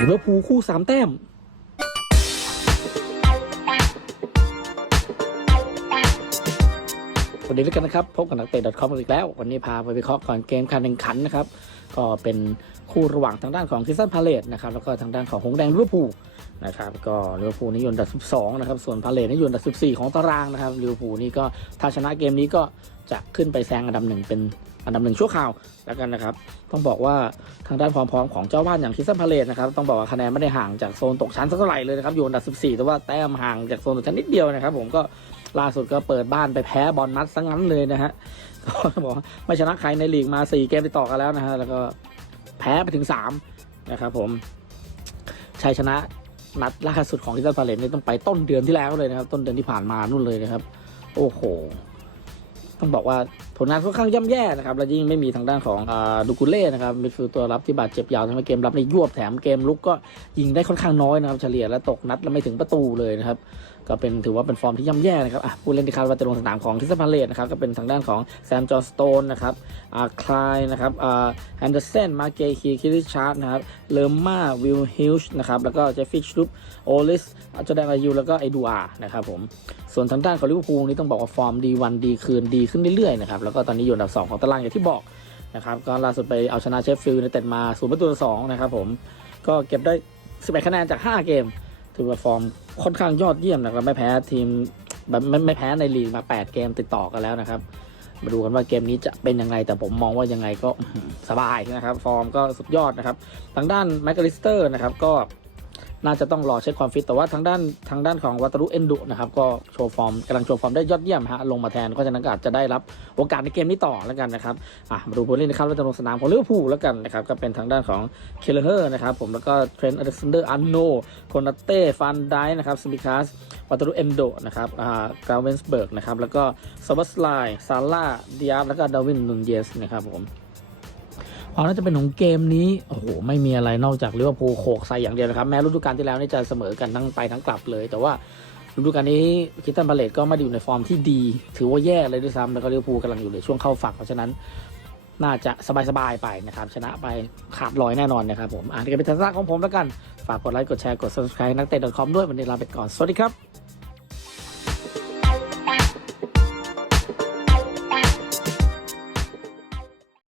ลิเวอร์พูลคู่สามแต้ม วัสดีด้วยกันนะครับ พบกับนักเตะ .com อีกแล้ว วันนี้พาไปวิเคราะห์ก่อนเกมการแข่งขันนะครับ ก็เป็นคู่ระหว่างทางด้านของคริสตันพาเลตนะครับ แล้วก็ทางด้านของหงแดงลิเวอร์พูลนะครับ ก็ลิเวอร์พูลนี่อยู่อันดับ 12 นะครับ ส่วนพาเลตนี่อยู่อันดับ 14 ของตารางนะครับลิเวอร์พูลนี่ก็ถ้าชนะเกมนี้ก็จะขึ้นไปแซงอันดับหนึ่งเป็นอันดับหนึ่งชั่วคราวแล้วกันนะครับ ต้องบอกว่าทางด้านความพร้อมของเจ้าบ้านอย่างคิสตันพาเลตนะครับ ต้องบอกว่าคะแนนไม่ได้ห่างจากโซนตกชั้นสักเท่าไหร่เลยนะครับ อยู่อันดับ 14 แต่ว่าแต้มห่างจากโซนตกชั้นนิดเดียวนะครับ ผมก็ ล่าสุดก็เปิดบ้านไปแพ้บอลนัดซะงั้นเลยนะฮะก็บอกว่าไม่ชนะใครในลีกมา 4 เกมติดต่อกันแล้วนะฮะแล้วก็แพ้ไปถึง 3 นะครับผมชัยชนะนัดล่าสุดของคริตันพาเลตนี่ต้องไปต้นเดือนที่แล้วเลยนะครับ ต้นเดือนที่ผ่านมานู่นเลยนะครับ โอ้โห ต้องบอกว่าผลงานค่อนข้างย่ำแย่นะครับ และยิ่งไม่มีทางด้านของอดูกุเล่นะครับมิดฟิลด์ตัวรับที่บาดเจ็บยาวทำให้เกมรับในยวบแถมเกมลุกก็ยิงได้ค่อนข้างน้อยนะครับ เฉลี่ยและตกนัดและไม่ถึงประตูเลยนะครับ ก็เป็นถือว่าเป็นฟอร์มที่ย่ำแย่นะครับอะผู้เล่นที่คาดว่าจะลงสนามของทิสพาเลตนะครับก็เป็นทางด้านของแซมจอห์สโตนนะครับอ่าคลายนะครับอ่าแฮนเดอร์เซนมาเกคีคิริชาร์ดนะครับเลอร์มาวิลฮิลช์นะครับแล้วก็เจฟฟี่ชลุปโอลิสจอแดนอายูแล้วก็ไอดูอานะครับผมส่วนทางด้านของลิเวอร์พูลนี่ต้องบอกว่าฟอร์มดีวันดีคืนดีขึ้นเรื่อยๆนะครับแล้วก็ตอนนี้อยู่อันดับ 2 ของตารางอย่างที่บอกนะครับก็ล่าสุดไปเอาชนะเชฟฟิลด์ในเต็ดมาศูนย์ประตูต่อสองนะครับผมก็เก็บได้ 11 คะแนนจาก 5 เกม คือว่าฟอร์มค่อนข้างยอดเยี่ยมนะครับไม่แพ้ทีมไม่ไม่แพ้ในลีกมา 8 เกมติดต่อกันแล้วนะครับ มาดูกันว่าเกมนี้จะเป็นยังไง แต่ผมมองว่ายังไงก็สบายนะครับ ฟอร์มก็สุดยอดนะครับ ทางด้านแมคคาลิสเตอร์นะครับก็ น่าจะต้องรอเช็คความฟิตแต่ว่าทางด้านทางด้านของวัตรุเอนดุนะครับก็โชว์ฟอร์มกำลังโชว์ฟอร์มได้ยอดเยี่ยมฮะลงมาแทนก็ฉะนั้นก็อาจจะได้รับโอกาสในเกมนี้ต่อแล้วกันนะครับอะมาดูผู้เล่นนะครับว่าจะลงสนามของลิเวอร์พูลแล้วกันนะครับก็เป็นทางด้านของเคเลเฮอร์นะครับผมแล้วก็เทรนต์อเล็กซานเดอร์อันโนโคนาเต้ฟันไดนะครับสมิคัสวัตรุเอนโดนะครับอ่ากราเวนสเบิร์กนะครับแล้วก็ซอบัสไลซาร่าดิอาฟแล้วก็ดาวินนุนเยสนะครับผม ความน่าจะเป็นของเกมนี้โอ้โหไม่มีอะไรนอกจากลิเวอร์พูลโขกใส่อย่างเดียวนะครับ แม้ฤดูกาลที่แล้วนี่จะเสมอกันทั้งไปทั้งกลับเลย แต่ว่าฤดูกาลนี้คิตตันบาเลตก็ไม่ได้อยู่ในฟอร์มที่ดี ถือว่าแย่เลยด้วยซ้ำแล้วก็ลิเวอร์พูลกำลังอยู่ในช่วงเข้าฝักเพราะฉะนั้นน่าจะสบายๆไปนะครับ ชนะไปขาดลอยแน่นอนนะครับผมอ่านกันเป็นทัศนะของผมแล้วกัน ฝากกดไลค์กดแชร์กด subscribe นักเตะ .com ด้วยวันนี้ลาไปก่อน สวัสดีครับ